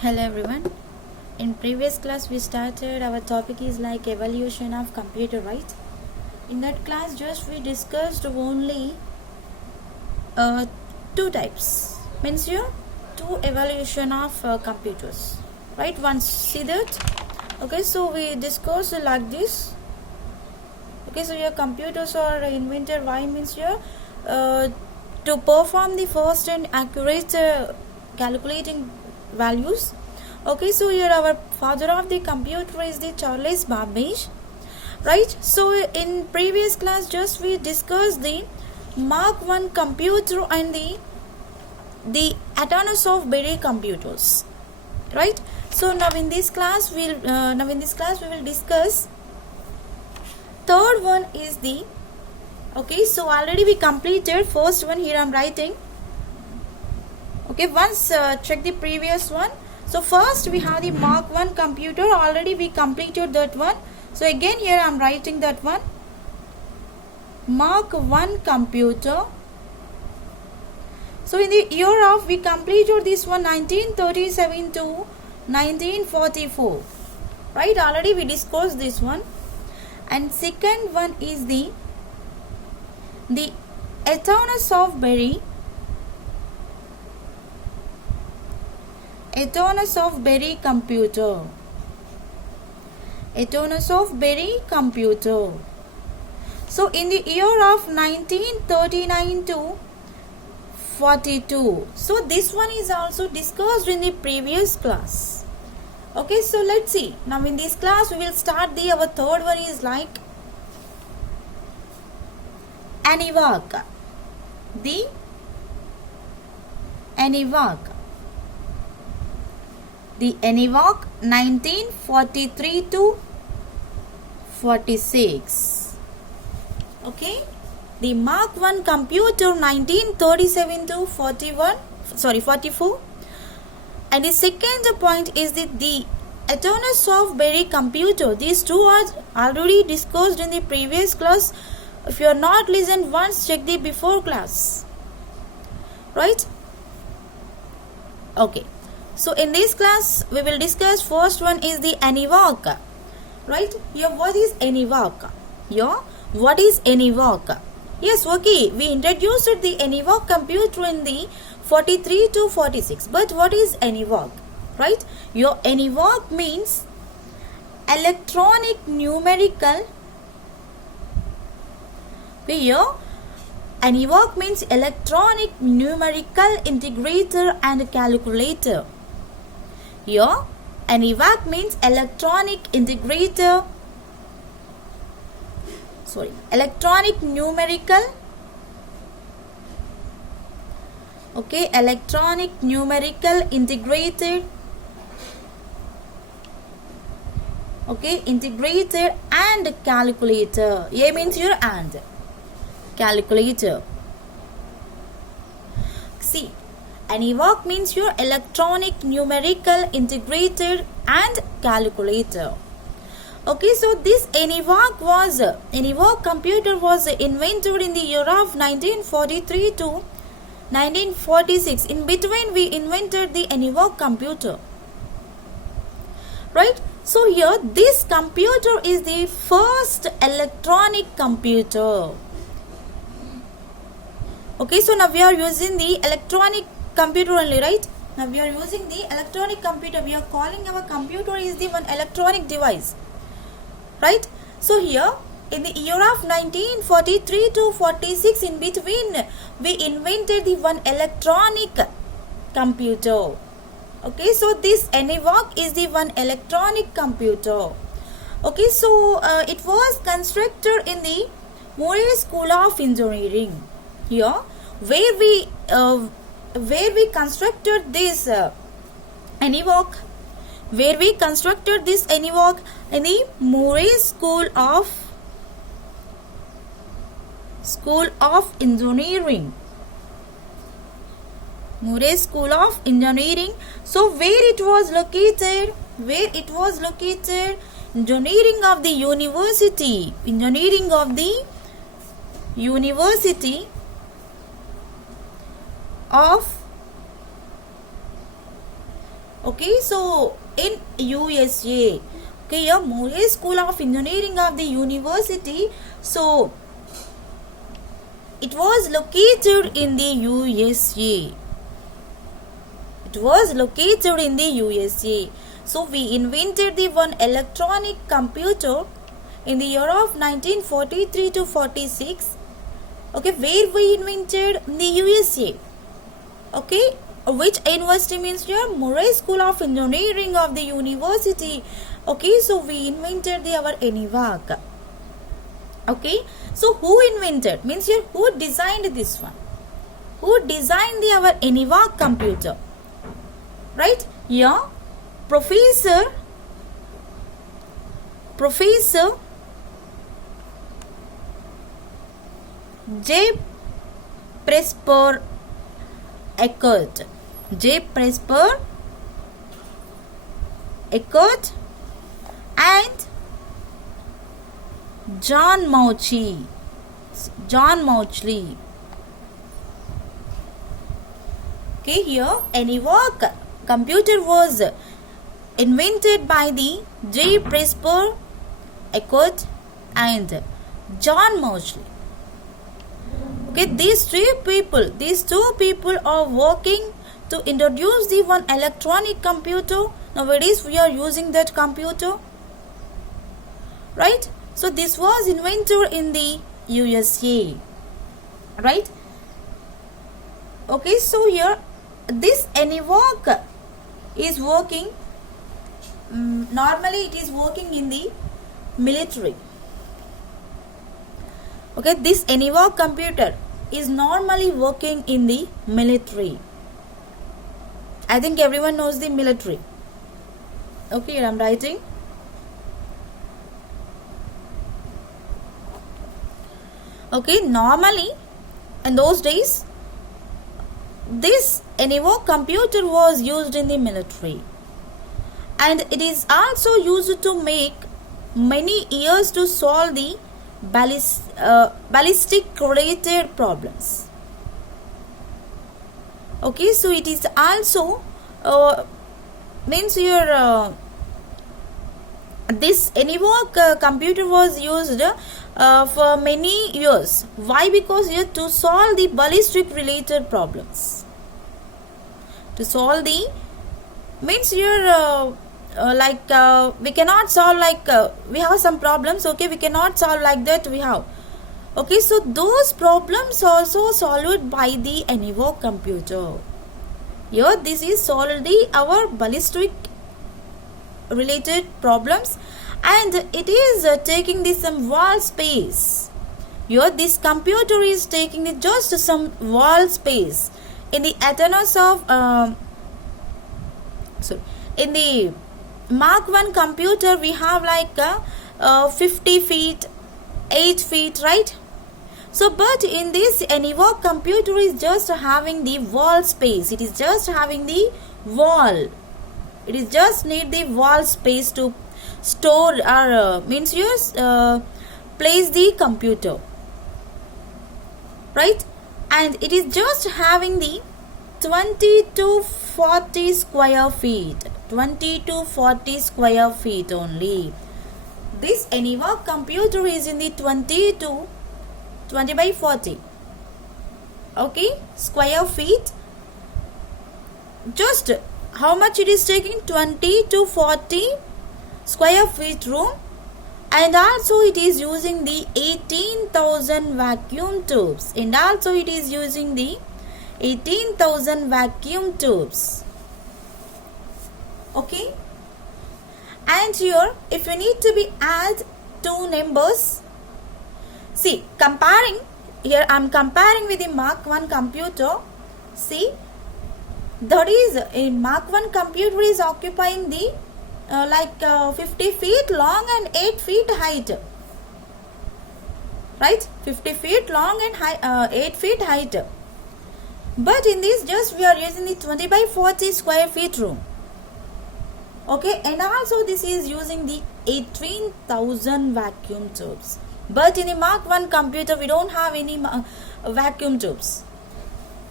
Hello everyone. In previous class we started our topic is like evolution of computer, right? In that class just we discussed only two types. Means here two evolution of computers, right? Once see that. Okay, so we discussed like this. Okay, so your computers are invented. Why means here to perform the fast and accurate calculating values. Okay, so here our father of the computer is the Charles Babbage, right? So in previous class just we discussed the Mark 1 computer and the Atomos of Berry computers, right? So now in this class we will discuss third one is the okay. So already we completed first one. Here I am writing. Okay, once check the previous one. So first we have the Mark 1 computer. Already we completed that one. So again here I am writing that one. Mark 1 computer. So in the year of we completed this one 1937 to 1944. Right, already we discussed this one. And second one is the Atomos of Berry. Atomos of Berry computer. Atomos of Berry computer. So in the year of 1939 to 42. So this one is also discussed in the previous class. Okay, so let's see. Now in this class we will start our third one is like ENIAC. The ENIAC. The ENIAC 1943 to 46. Okay. The Mark 1 computer 1937 to 44. And the second point is the Atomos of Berry computer. These two are already discussed in the previous class. If you are not listened once, check the before class. Right? Okay. So in this class, we will discuss first one is the ENIAC. Right? Here, what is ENIAC? Here, what is ENIAC? Yes, okay. We introduced the ENIAC computer in the 43 to 46. But what is ENIAC? Right? Your ENIAC means electronic numerical. Here, ENIAC means electronic numerical integrator and calculator. Here, ENIAC means electronic integrator. Electronic numerical. Okay, electronic numerical integrated. Okay, integrated and calculator. A means your and calculator. See, ENIAC means your electronic numerical integrated and calculator. Okay, so this ENIAC computer was invented in the year of 1943 to 1946. In between we invented the ENIAC computer. Right? So here this computer is the first electronic computer. Okay, so now we are using the electronic computer only, right? Now we are using the electronic computer. We are calling our computer is the one electronic device. Right? So here in the year of 1943 to 46, in between we invented the one electronic computer. Okay, so this ENIAC is the one electronic computer. Okay, so it was constructed in the Moore School of Engineering. Here, where we constructed this ENIAC. Where we constructed this ENIAC in the Moore School of Engineering. Moore School of Engineering. So where it was located? Engineering of the University. Engineering of the University of Okay, so in USA, okay, your Murray School of Engineering of the university, so it was located in the USA. It was located in the USA. So we invented the one electronic computer in the year of 1943 to 46. Okay, where we invented in the USA. Okay, which university means here? Murray School of Engineering of the university. Okay, so we invented our ENIAC. Okay, so who invented means here who designed this one? Who designed our ENIAC computer? Right? Yeah, Professor J. Presper Eckert. J. Presper Eckert and John Mauchly. Okay, here ENIAC computer was invented by the J. Presper Eckert and John Mauchly. Okay, these two people are working to introduce the one electronic computer. Nowadays we are using that computer, right? So this was invented in the USA, right? Okay, so here this ENIAC is working, normally it is working in the military. Okay, this ENIAC computer is normally working in the military. I think everyone knows the military. Okay, here I am writing. Okay, normally in those days this ENIAC computer was used in the military, and it is also used to make many years to solve the ballistic related problems. Okay, so it is also means your this ENIAC computer was used for many years. Why? Because here to solve the ballistic related problems. To solve the means here we cannot solve like we have some problems. Okay, we cannot solve like that. We have. Okay, so those problems also solved by the ENIAC computer. Here this is solved our ballistic related problems, and it is taking this some wall space. Here this computer is taking just some wall space in the Athenos of in the Mark 1 computer we have like 50 feet, 8 feet, right? So but in this ENIAC computer is just having the wall space. It is just having the wall. It is just need the wall space to store or means use place the computer, right? And it is just having the 20 to 40 square feet. 20 to 40 square feet only. This ENIAC computer is in the 20 by 40. Okay, square feet. Just how much it is taking? 20 to 40 square feet room, and also it is using the 18,000 vacuum tubes, and also it is using the 18,000 vacuum tubes. Okay, and here if you need to be add two numbers, see comparing here I am comparing with the Mark 1 computer. See, that is in Mark 1 computer is occupying the 50 feet long and 8 feet height, right? 50 feet long and 8 feet height. But in this just we are using the 20 by 40 square feet room. Okay, and also this is using the 18,000 vacuum tubes. But in the Mark 1 computer we don't have any vacuum tubes.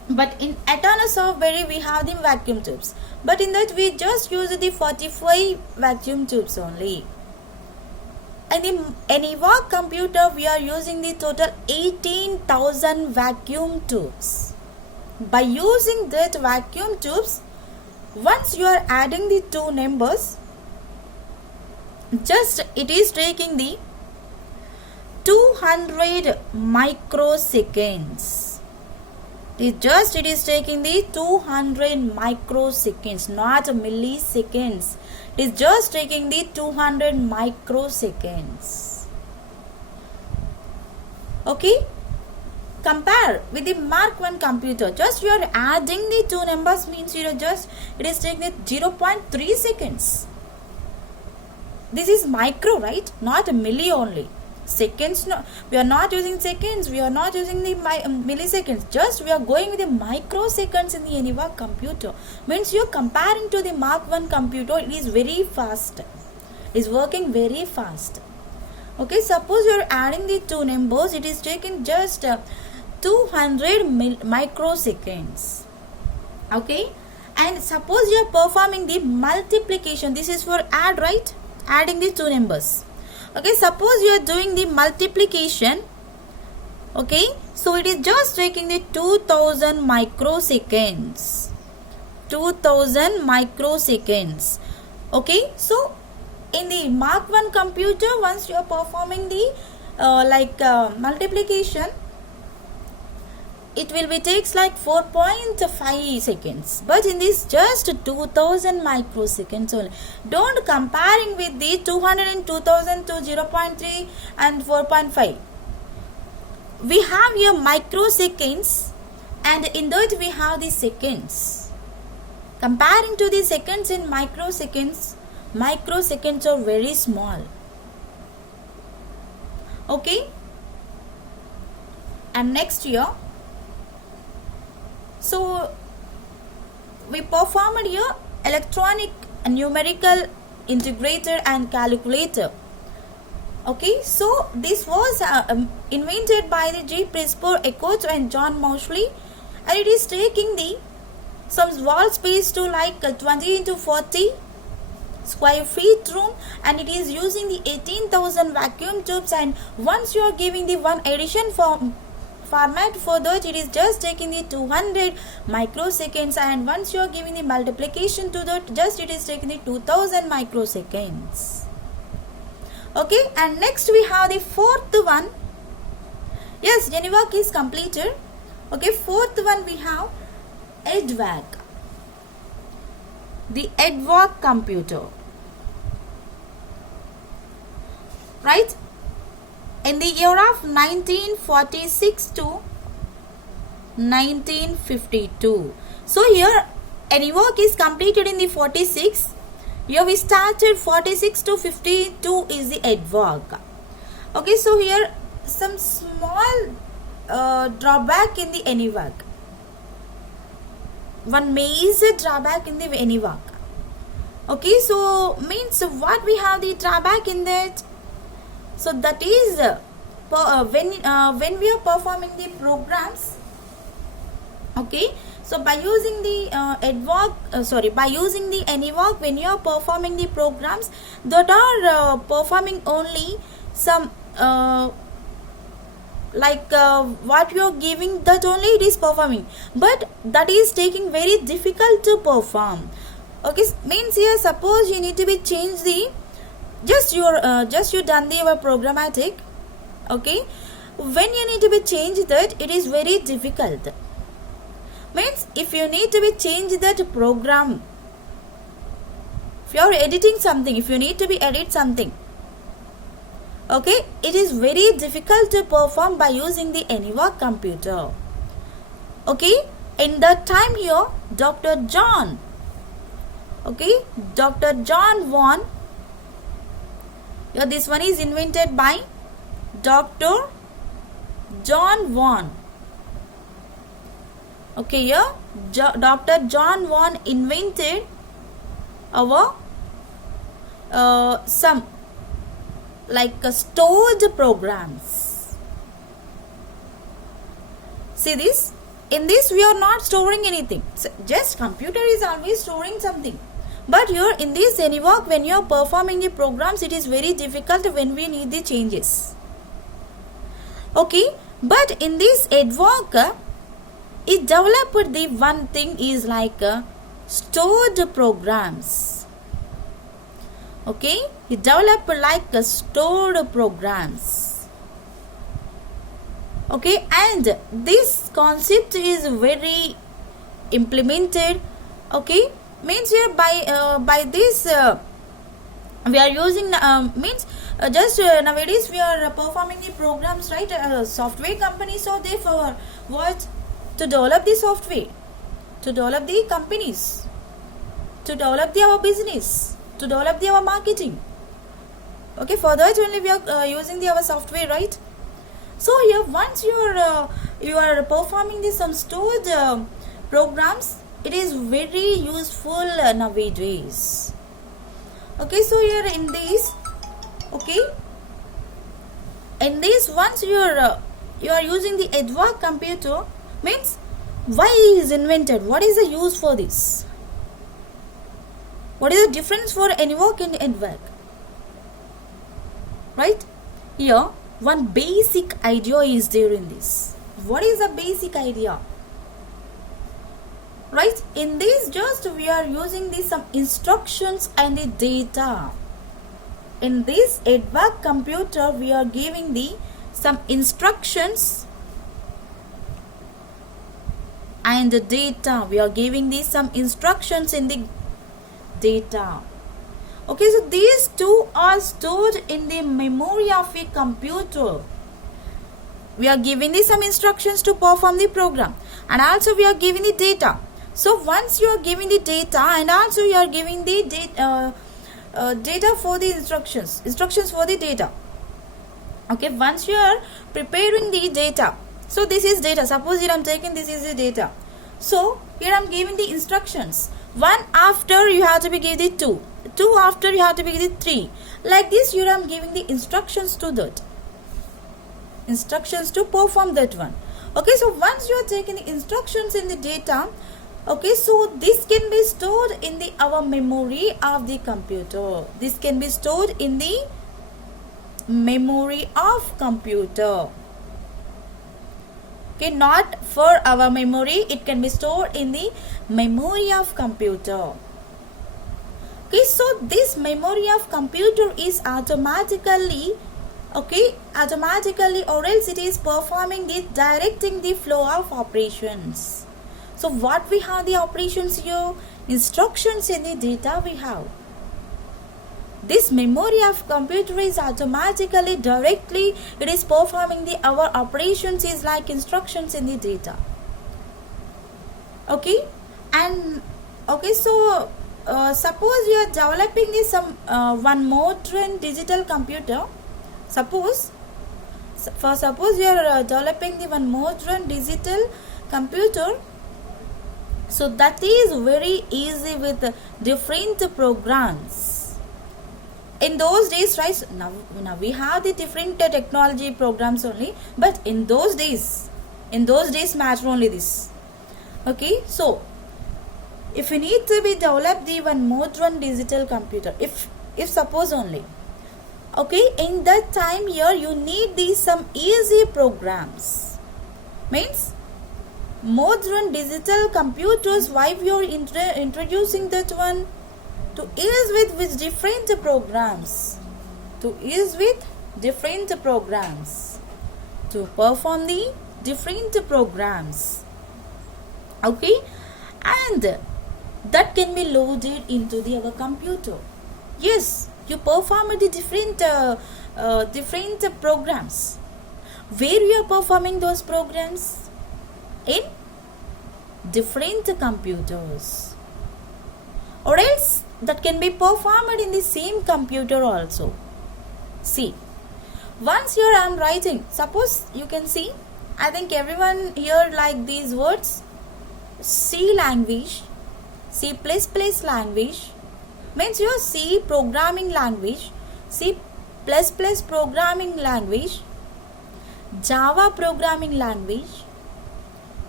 But in Atana software we have the vacuum tubes, but in that we just use the 45 vacuum tubes only. And in EVOC computer we are using the total 18,000 vacuum tubes. By using that vacuum tubes, once you are adding the two numbers, just it is taking the 200 microseconds. It is taking the 200 microseconds, not milliseconds. It is just taking the 200 microseconds. Okay? Compare with the Mark 1 computer. Just you are adding the two numbers means it is taking the 0.3 seconds. This is micro, right? Not a milli only. Seconds, no, we are not using seconds, we are not using the milliseconds, just we are going with the microseconds in the EVOC computer. Means you are comparing to the Mark 1 computer, it is very fast, it is working very fast. Okay, suppose you are adding the two numbers, it is taking just 200 microseconds. Okay, and suppose you are performing the multiplication, this is for add, right? Adding the two numbers. Okay, suppose you are doing the multiplication. Okay, so it is just taking the 2000 microseconds. 2000 microseconds. Okay, so in the Mark 1 computer, once you are performing the multiplication, it will be takes like 4.5 seconds, but in this just 2000 microseconds only. Don't comparing with the 200 and 2000 to 0.3 and 4.5. We have here microseconds, and in that we have the seconds. Comparing to the seconds in microseconds are very small. Okay, and next here, so we performed here electronic numerical integrator and calculator. Okay, so this was invented by the J. Presper Eckert and John Mauchly, and it is taking the some wall space to like 20 into 40 square feet room, and it is using the 18,000 vacuum tubes. And once you are giving the one addition format for that, it is just taking the 200 microseconds, and once you are giving the multiplication to that, just it is taking the 2000 microseconds. Okay, and next we have the fourth one. Yes, EVOC is completed. Okay, fourth one we have EDVAC, the EDVAC computer, right? In the year of 1946 to 1952. So here EDVAC is completed in the 46. Here we started 46 to 52 is the EDVAC. Okay, so here some small drawback in the EDVAC. One major drawback in the EDVAC. Okay, so means what we have the drawback in that. So that is when we are performing the programs. Okay, so by using the by using the EDVAC, when you are performing the programs that are performing only some what you are giving, that only it is performing, but that is taking very difficult to perform. Okay, means here suppose you need to be change the just you done the your programmatic. Okay, when you need to be change that, it is very difficult. Means if you need to be change that program, if you are editing something, if you need to be edit something, okay, it is very difficult to perform by using the EDVAC computer. Okay, in that time here Dr. John Vaughan, here this one is invented by Dr. John Vaughan. Okay, here Dr. John Vaughan invented our some stored programs. See this, in this we are not storing anything. So just computer is always storing something. But here in this AnyWork, when you are performing the programs, it is very difficult when we need the changes. Okay, but in this AdWork, it developed the one thing is like stored programs. Okay, it developed like stored programs. Okay, and this concept is very implemented. Okay, means here by this we are using nowadays we are performing the programs, right? Software companies, so they for what, to develop the software, to develop the companies, to develop our business, to develop our marketing. Okay, for that only we are using our software, right? So here once you are performing some stored programs, it is very useful nowadays. Okay, so here in this, okay, in this once you are using the AdWork computer, means why is invented, what is the use for this, what is the difference for AnyWork and AdWork, right? Here one basic idea is there in this. What is the basic idea? Right, in this just we are using some instructions and the data. In this AdWork computer we are giving some instructions and the data. We are giving some instructions in the data. Okay, so these two are stored in the memory of a computer. We are giving some instructions to perform the program, and also we are giving the data. So once you are giving the data, and also you are giving the data for the instructions for the data. Okay, once you are preparing the data, so this is data. Suppose here I am taking this is the data. So here I am giving the instructions. One after you have to be give the 2. 2 after you have to be give the 3. Like this here I am giving the instructions to that. Instructions to perform that one. Okay, so once you are taking the instructions in the data, okay, so this can be stored in our memory of the computer. This can be stored in the memory of computer. Okay, not for our memory, it can be stored in the memory of computer. Okay, so this memory of computer is automatically or else it is performing directing the flow of operations. So what we have the operations here, instructions in the data we have. This memory of computer is automatically directly it is performing our operations is like instructions in the data. Okay, and okay, so suppose you are developing some one modern digital computer. Suppose you are developing one modern digital computer. So that is very easy with different programs. In those days, right, now we have the different technology programs only, but in those days matter only this. Okay, so if you need to be develop one modern digital computer, if suppose only, okay, in that time here you need some easy programs. Means modern digital computers, why we are introducing that one? To ease with different programs. To ease with different programs. To perform the different programs. Okay, and that can be loaded into our computer. Yes, you perform the different programs. Where you are performing those programs? In different computers, or else that can be performed in the same computer also. See, once here I am writing, suppose you can see, I think everyone here like these words, C language, C++ language, means your C programming language, C++ programming language, Java programming language,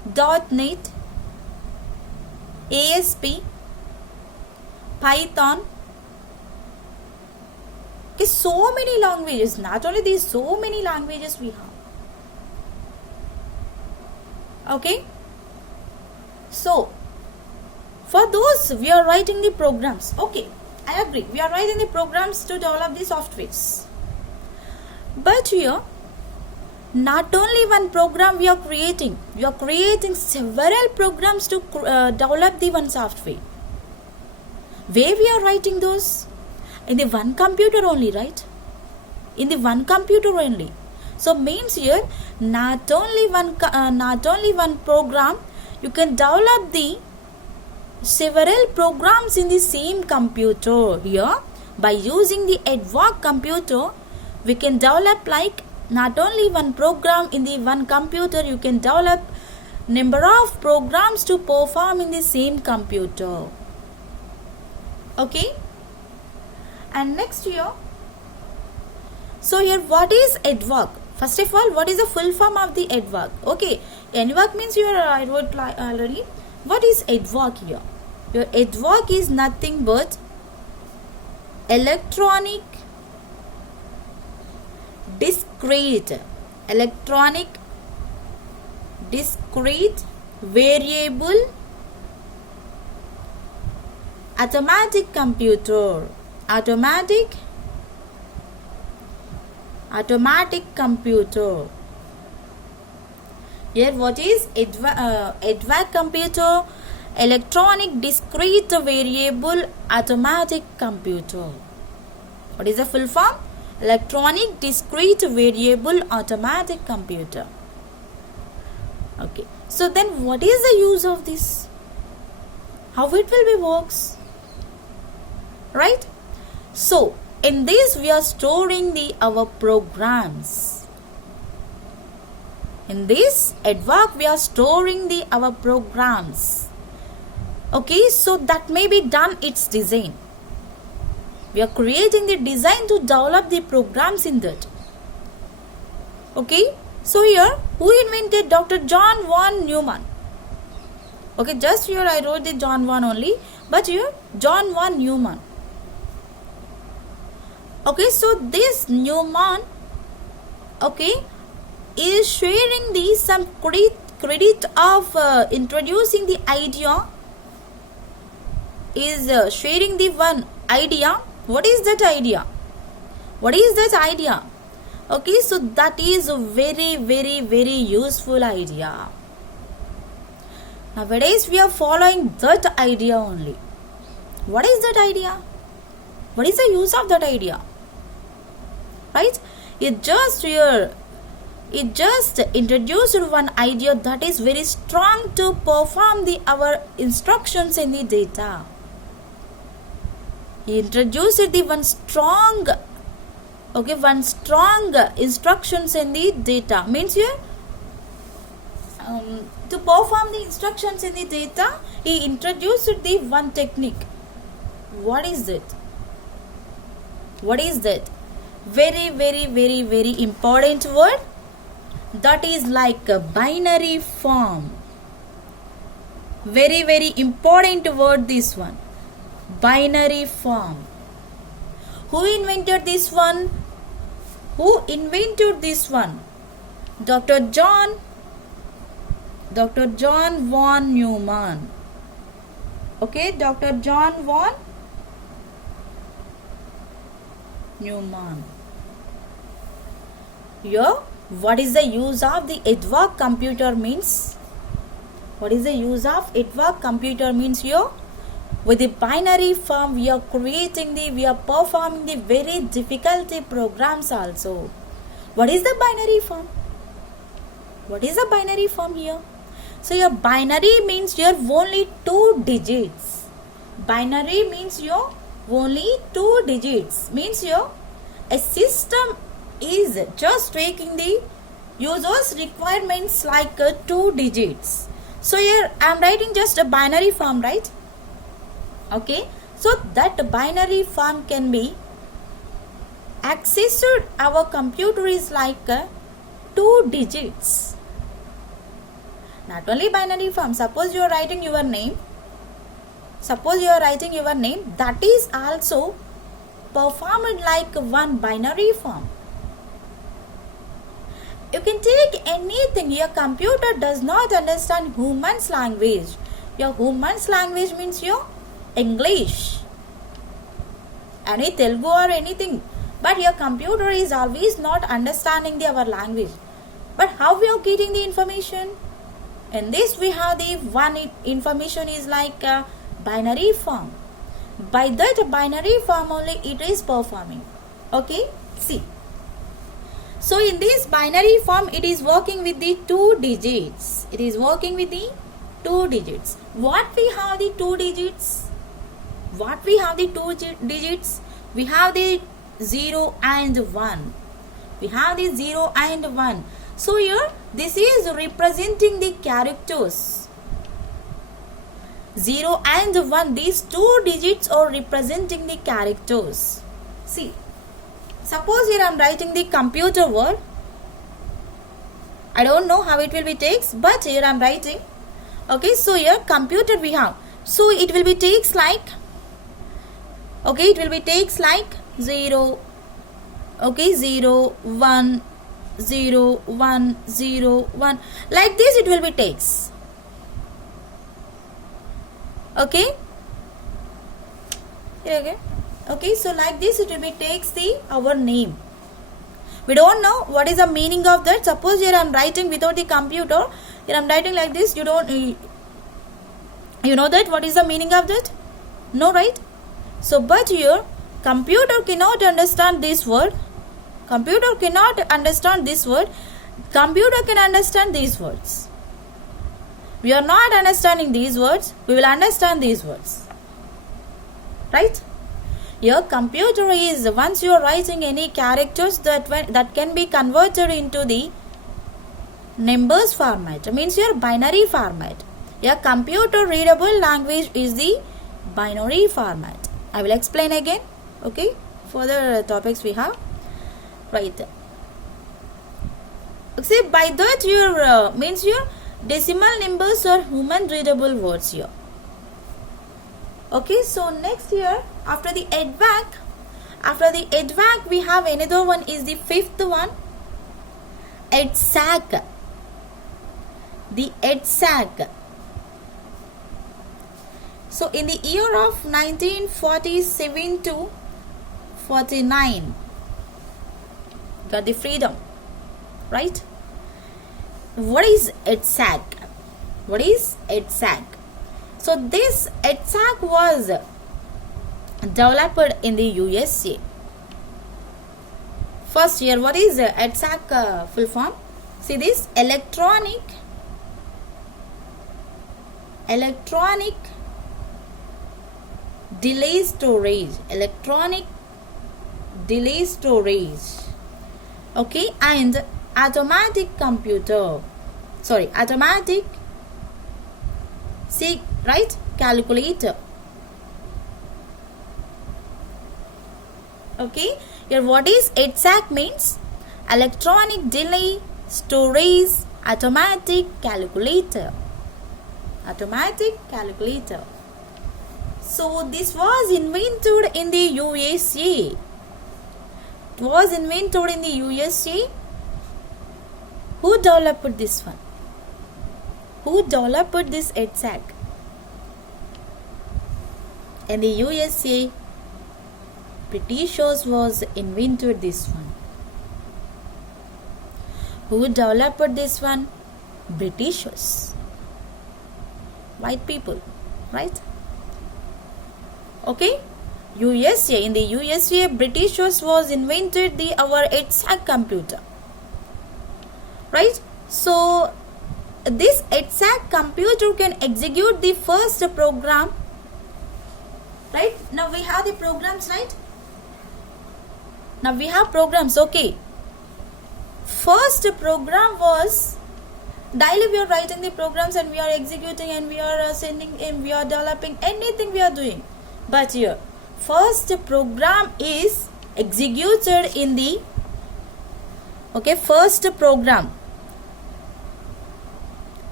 .NET, ASP, Python. Okay, so many languages. Not only these, so many languages we have. Okay. So, for those we are writing the programs. Okay, I agree. We are writing the programs to develop the softwares. But here, not only one program we are creating several programs to develop the one software. Where we are writing those? In the one computer only, right? In the one computer only. So means here, not only one program, you can develop the several programs in the same computer. Here, by using the Edward computer, we can develop like not only one program in the one computer, you can develop number of programs to perform in the same computer. Okay. And next here, so here what is Edward? First of all, what is the full form of the Edward? Okay, Edward means I wrote already. What is Edward here? Your Edward is nothing but electronic discrete variable automatic computer. Automatic computer. Here what is EDVAC computer? Electronic discrete variable automatic computer. What is the full form? Electronic discrete variable automatic computer. Okay. So then what is the use of this? How it will be works? Right? So, in this we are storing our programs. In this Edward we are storing our programs. Okay, so that may be done its design. We are creating the design to develop the programs in that. Okay, so here who invented? Dr. John von Neumann. Okay, just here I wrote the John von only, but here John von Neumann. Okay, so this Neumann, okay, is sharing some credit of introducing the idea. Is sharing the one idea. What is that idea? What is that idea? Okay, so that is a very, very, very useful idea. Nowadays we are following that idea only. What is that idea? What is the use of that idea? Right? It just introduced one idea that is very strong to perform our instructions in the data. He introduced the one strong instructions in the data. Means here to perform the instructions in the data, he introduced the one technique. What is it? What is that? Very, very, very, very important word. That is like a binary form. Very, very important word, this one. Binary form. Who invented this one? Who invented this one? Dr. John von Neumann. Okay, Dr. John von Neumann. Here, what is the use of the Edward computer means? What is the use of Edward computer means here? With the binary form, we are performing the very difficult programs also. What is the binary form? What is the binary form here? So your binary means here only 2 digits. Binary means here only 2 digits. Means here a system is just taking the user's requirements like 2 digits. So here I am writing just a binary form, right? Okay, so that binary form can be accessed. Our computer is like 2 digits. Not only binary form. Suppose you are writing your name. That is also performed like one binary form. You can take anything. Your computer does not understand human's language. Your human's language means your English, any Telugu or anything. But your computer is always not understanding our language. But how we are getting the information? In this we have the one information is like a binary form. By that binary form only it is performing. Okay, see. So in this binary form it is working with the 2 digits. What we have the 2 digits? We have the 0 and 1. So here this is representing the characters. 0 and 1, these 2 digits are representing the characters. See, suppose here I am writing the computer word. I don't know how it will be takes, but here I am writing. Okay, so here computer we have. So it will be takes like, 0, 0, 1, 0, 1, 0, 1. Like this it will be takes. Okay. Okay, so like this it will be takes our name. We don't know what is the meaning of that. Suppose here I am writing without the computer. Here I am writing like this. You know that what is the meaning of that? No, right? So but here computer cannot understand this word. Computer can understand these words. We are not understanding these words. We will understand these words. Right? Your computer is, once you are writing any characters that can be converted into the numbers format, means your binary format. Your computer readable language is the binary format. I will explain again. Okay? Further topics we have. Right. See, by that your means your decimal numbers are human readable words here. Okay, so next here after the EDVAC we have another one is the 5th one, EDSAC. The EDSAC. So in the year of 1947 to 49 got the freedom, right? What is EDSAC? So this EDSAC was developed in the USA. First here, what is EDSAC full form? See this, electronic delay storage. Okay, and automatic calculator. Okay, here what is EDSAC means? Electronic delay storage automatic calculator. So this was invented in the USA. Who developed this one? Who developed this EDSAC? In the USA, Britishers was invented this one. Who developed this one? Britishers. White people, right? Okay. USA, in the USA, Britishers was invented our EDSAC computer. Right? So this EDSAC computer can execute the first program. Right? Now we have the programs, right? Now we have programs, okay. First program was, daily we are writing the programs and we are executing and we are sending in, we are developing, anything we are doing. But here, first program is executed in the, okay, first program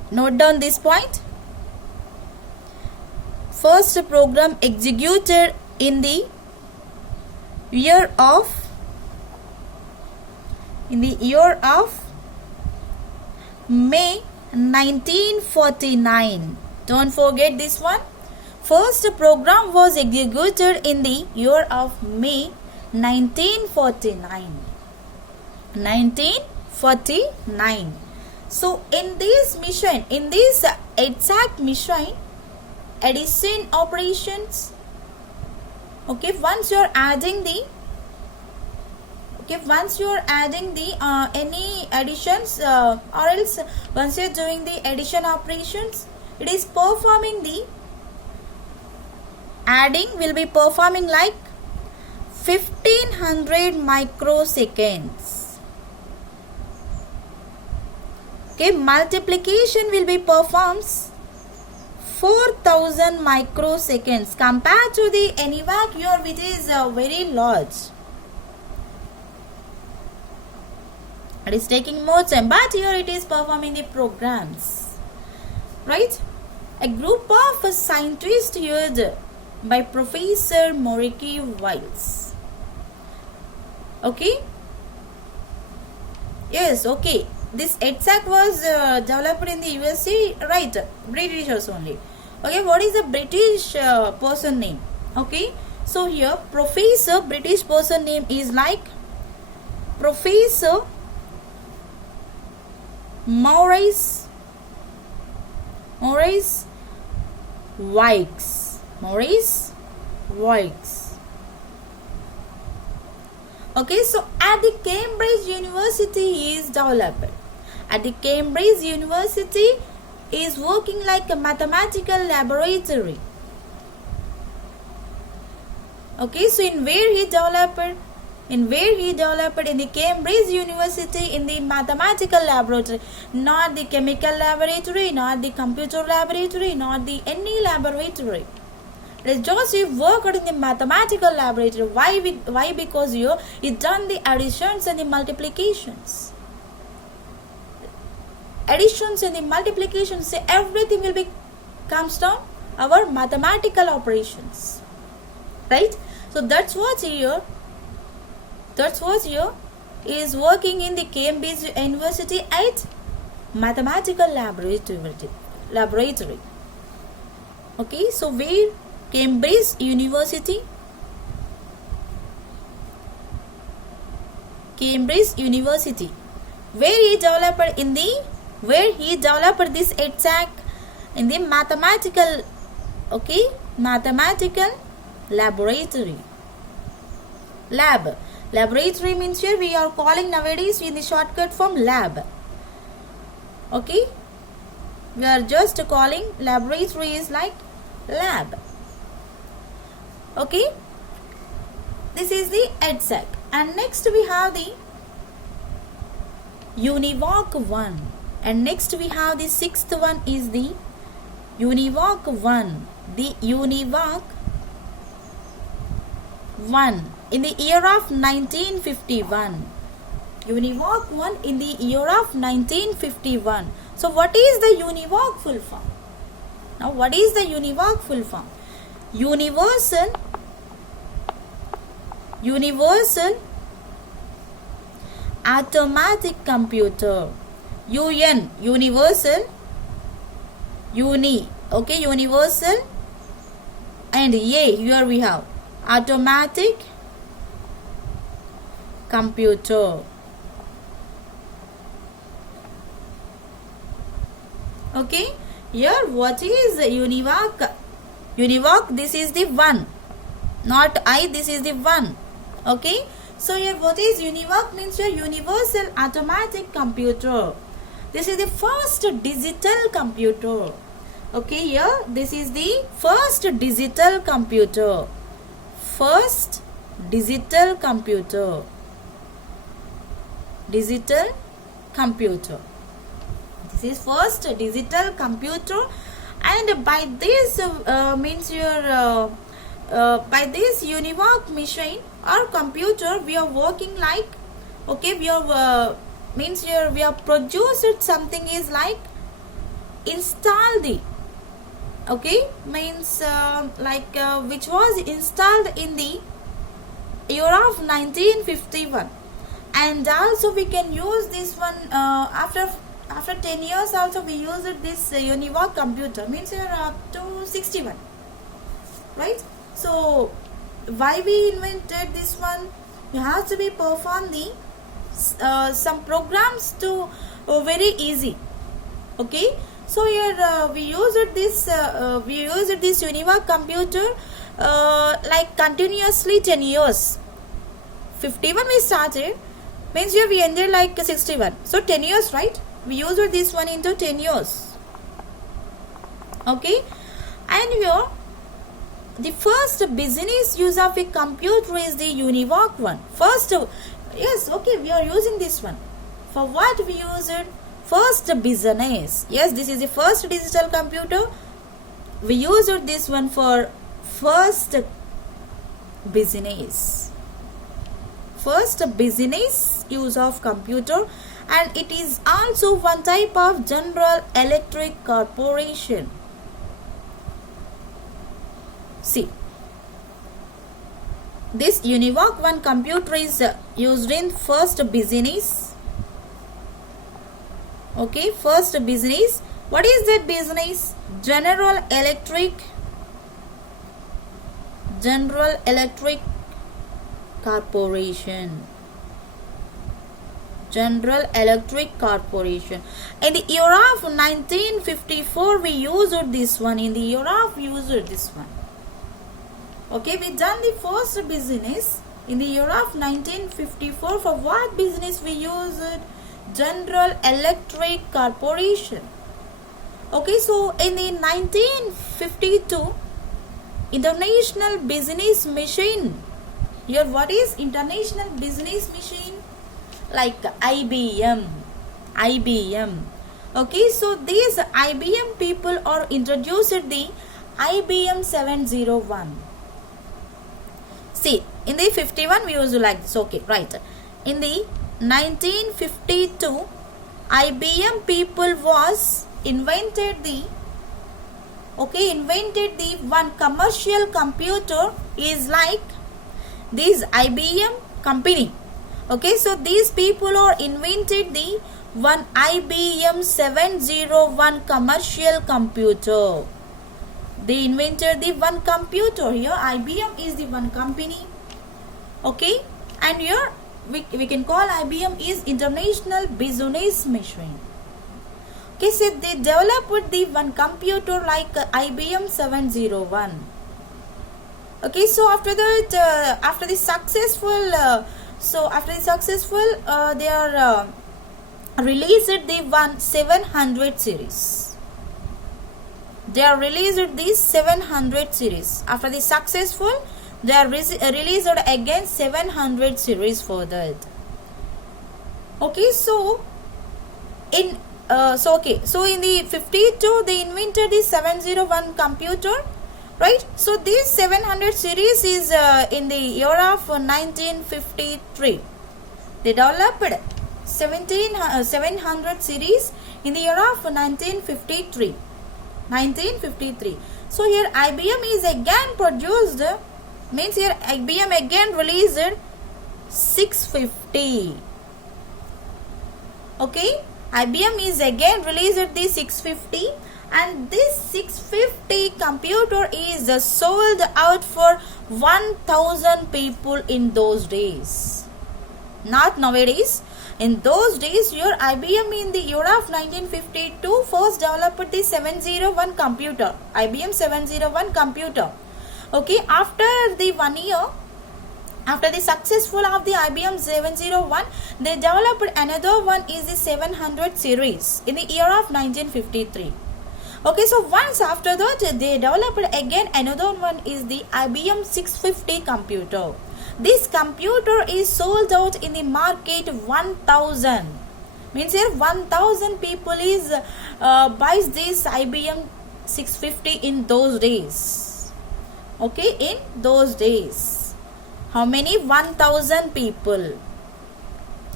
Note down this point. First program executed in the year of May 1949. Don't forget this one. First program was executed in the year of May 1949. 1949. So in this mission, in this exact mission, addition operations, okay, once you're adding the any additions or else once you're doing the addition operations, it is performing the adding will be performing like 1500 microseconds. Okay, multiplication will be performs 4000 microseconds compared to the ANIVAC here, which is very large. It is taking more time, but here it is performing the programs, right? A group of scientists used by Professor Moriki Wiles. Okay? Yes, okay. This EDSAC was developed in the USA, right? Britishers only. Okay, what is the British person name? Okay, so here Professor, British person name is like Professor Maurice Wilkes. Okay, so at the Cambridge University is developed. At the Cambridge University is working like a mathematical laboratory. Okay, so in where he developed? In the Cambridge University, in the mathematical laboratory, not the chemical laboratory, not the computer laboratory, not the any laboratory. Joseph worked in the mathematical laboratory. Why? Because you done the additions and the multiplications. Additions and the multiplications, say everything will be comes down our mathematical operations, right? So that's what here is working in the Cambridge University at mathematical laboratory. Okay, so where Cambridge University, where he developed this EDSAC in the mathematical laboratory. Laboratory means here we are calling nowadays in the shortcut form lab. Okay, we are just calling laboratory is like lab. Okay, this is the EDSAC, and next we have the UNIVOC 1, and next we have the sixth one is the UNIVOC 1. The UNIVOC 1 in the year of 1951. UNIVOC 1 in the year of 1951. So what is the UNIVOC full form? Now what is the UNIVOC full form? Universal Automatic Computer. UN, universal, universal, and A, here we have automatic computer. Okay, here what is UNIVOC? UNIVOC, this is the 1, not I, this is the 1. Okay, so here what is UNIVOC means your Universal Automatic Computer. This is the first digital computer. Okay, here this is the first digital computer. First digital computer. Digital computer. This is first digital computer, and by this means your by this UNIVOC machine or computer we are working like, okay, we are means here we have produced something is like installed the, okay, means which was installed in the year of 1951. And also we can use this one after 10 years also we use this UNIVAC computer, means you're up to 61, right? So why we invented this one? You have to be perform the some programs to very easy, okay? So here we used this UNIVAC computer like continuously 10 years. 51 we started, means here we ended like 61, so 10 years, right? We used this one into 10 years, okay? And here the first business use of a computer is the UNIVAC one. First, yes, okay, we are using this one. For what we use it? First business. Yes, this is the first digital computer. We used this one for first business. First business use of computer, and it is also one type of General Electric Corporation. See, this UNIVAC one computer is used in first business. Okay, first business. What is that business? General Electric Corporation. General Electric Corporation. In the year of 1954, we used this one. In the year of used this one. Okay, we done the first business in the year of 1954. For what business we used? General Electric Corporation. Okay, so in the 1952, International Business Machine. Here, what is International Business Machine? Like IBM. Okay, so these IBM people are introduced the IBM 701. See, in the 51 we used like this. Okay, right. In the 1952, IBM people was invented the one commercial computer is like this IBM company. Okay, so these people are invented the one IBM 701 commercial computer. They invented the one computer. Here IBM is the one company. Okay, and here we can call IBM is International Business Machine. Okay, so they developed the one computer like IBM 701. Okay, so after that, after the successful they are released the one 700 series. They are released this 700 series. After the successful, they are released again 700 series for that. Okay, so in so in the 52 they invented the 701 computer, right? So this 700 series is in the year of 1953. They developed 700 series in the year of 1953. So here IBM is again produced, means here IBM again released 650. Okay, IBM is again released the 650, and this 650 computer is sold out for 1000 people in those days. Not nowadays. In those days, your IBM in the year of 1952 first developed the 701 computer, IBM 701 computer. Okay, after the 1 year, after the successful of the IBM 701, they developed another one is the 700 series in the year of 1953. Okay, so once after that, they developed again another one is the IBM 650 computer. This computer is sold out in the market 1000. Means here 1000 people is buys this IBM 650 in those days. Okay, in those days. How many? 1000 people.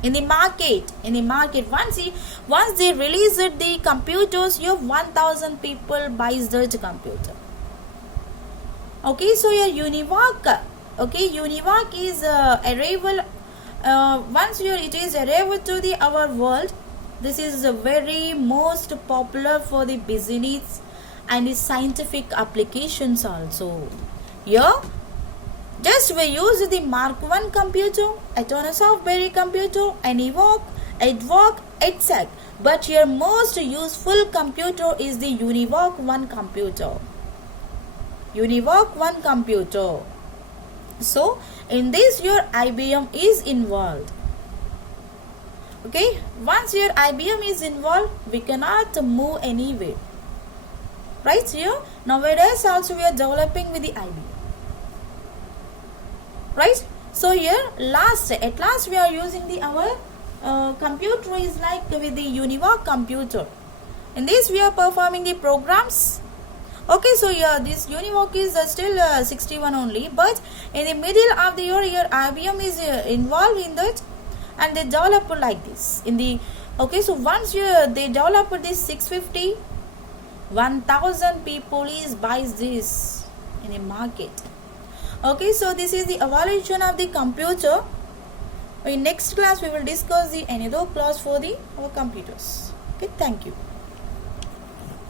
in the market. Once they release it, the computers, you have 1000 people buys that computer. Okay, so your UNIVAC, okay, UNIVAC is arrival, once it is arrived to the our world. This is the very most popular for the business and the scientific applications also. Here just we use the Mark 1 computer, Atomic Berry computer, and EDVOC, etc. But your most useful computer is the UNIVAC 1 computer. UNIVAC 1 computer. So in this your IBM is involved. Okay, once your IBM is involved, we cannot move anywhere. Right here, nowadays also we are developing with the IBM. Right, so here at last we are using the our computer is like with the UNIVAC computer. In this we are performing the programs. Okay, so here this UNIVAC is still 61 only, but in the middle of the year your IBM is involved in that, and they develop like this in the. Okay, so once they develop this 650, 1000 people is buys this in the market. Okay, so this is the evaluation of the computer. In next class we will discuss the another class for the our computers. Okay, thank you.